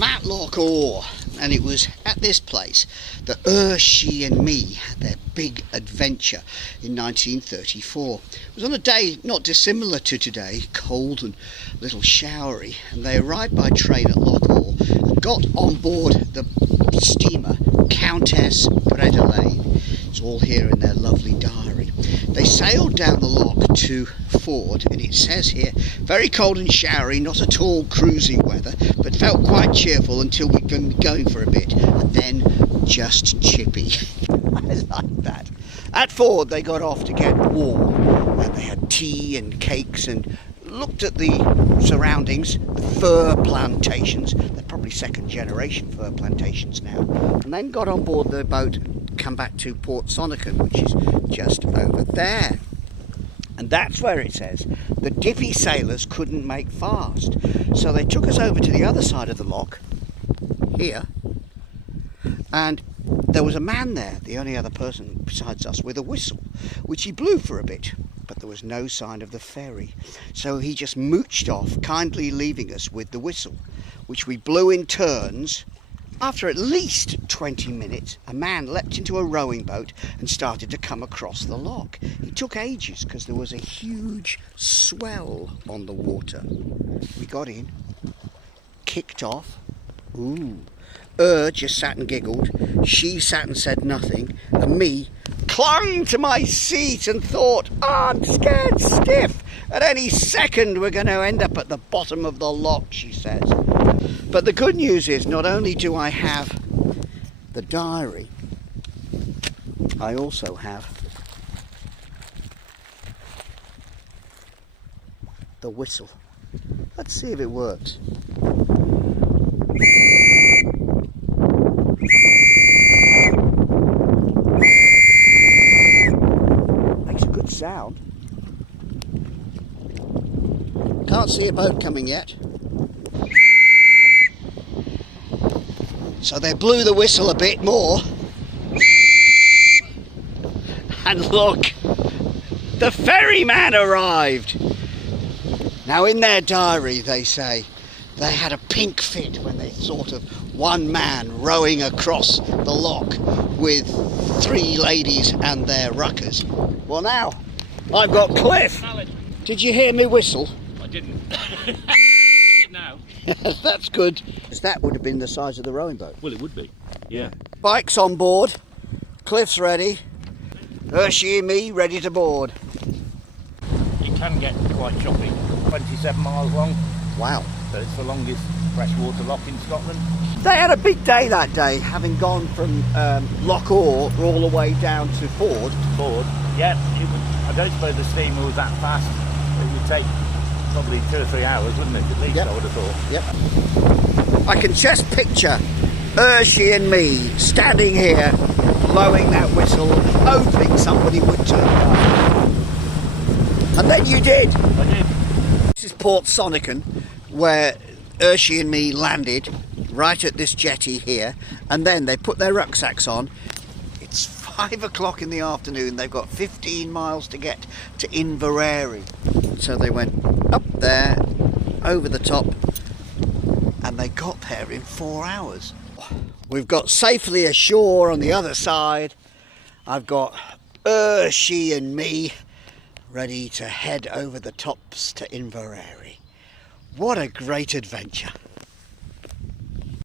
I'm at Loch Awe, and it was at this place that she and me had their big adventure in 1934. It was on a day not dissimilar to today, cold and a little showery, and they arrived by train at Loch Awe and got on board the steamer Countess Bredelaine. It's all here in their lovely diary. They sailed down the loch to Ford, and it says here, very cold and showery, not at all cruising weather, but felt quite cheerful until we'd been going for a bit, and then just chippy. I like that. At Ford they got off to get warm, and they had tea and cakes and looked at the surroundings, the fir plantations. They're probably second generation fir plantations now, and then got on board the boat, come back to Port Sonnican, which is just over there. And that's where it says the dippy sailors couldn't make fast, so they took us over to the other side of the loch here, and there was a man there, the only other person besides us, with a whistle, which he blew for a bit, but there was no sign of the ferry, so he just mooched off, kindly leaving us with the whistle, which we blew in turns. After at least 20 minutes, a man leapt into a rowing boat and started to come across the loch. It took ages because there was a huge swell on the water. We got in, kicked off. Just sat and giggled. She sat and said nothing. And me clung to my seat and thought, I'm scared stiff. At any second we're going to end up at the bottom of the loch, she says. But the good news is, not only do I have the diary, I also have the whistle. Let's see if it works. Makes a good sound. Can't see a boat coming yet. So they blew the whistle a bit more. And look, the ferryman arrived. Now in their diary they say they had a pink fit when they thought of one man rowing across the loch with 3 ladies and their ruckers. Well, now I've got Cliff. Alan. Did you hear me whistle? I didn't. Now. That's good. That would have been the size of the rowing boat. Well, it would be. Yeah. Bike's on board. Cliff's ready. Hershey and me ready to board. It can get quite choppy. 27 miles long. Wow. But it's the longest freshwater loch in Scotland. They had a big day that day, having gone from Loch Awe all the way down to Ford. Yeah. I don't suppose the steamer was that fast. It would take probably 2 or 3 hours, wouldn't it? At least, Yep. I would have thought. Yep. I can just picture Hershey and me standing here, blowing that whistle, hoping somebody would turn up. And then you did. I did. This is Port Sonnican, where Hershey and me landed, right at this jetty here, and then they put their rucksacks on. It's 5 o'clock in the afternoon. They've got 15 miles to get to Inverary. So they went up there, over the top, and they got there in 4 hours. We've got safely ashore on the other side. I've got she and me ready to head over the tops to Inverary. What a great adventure.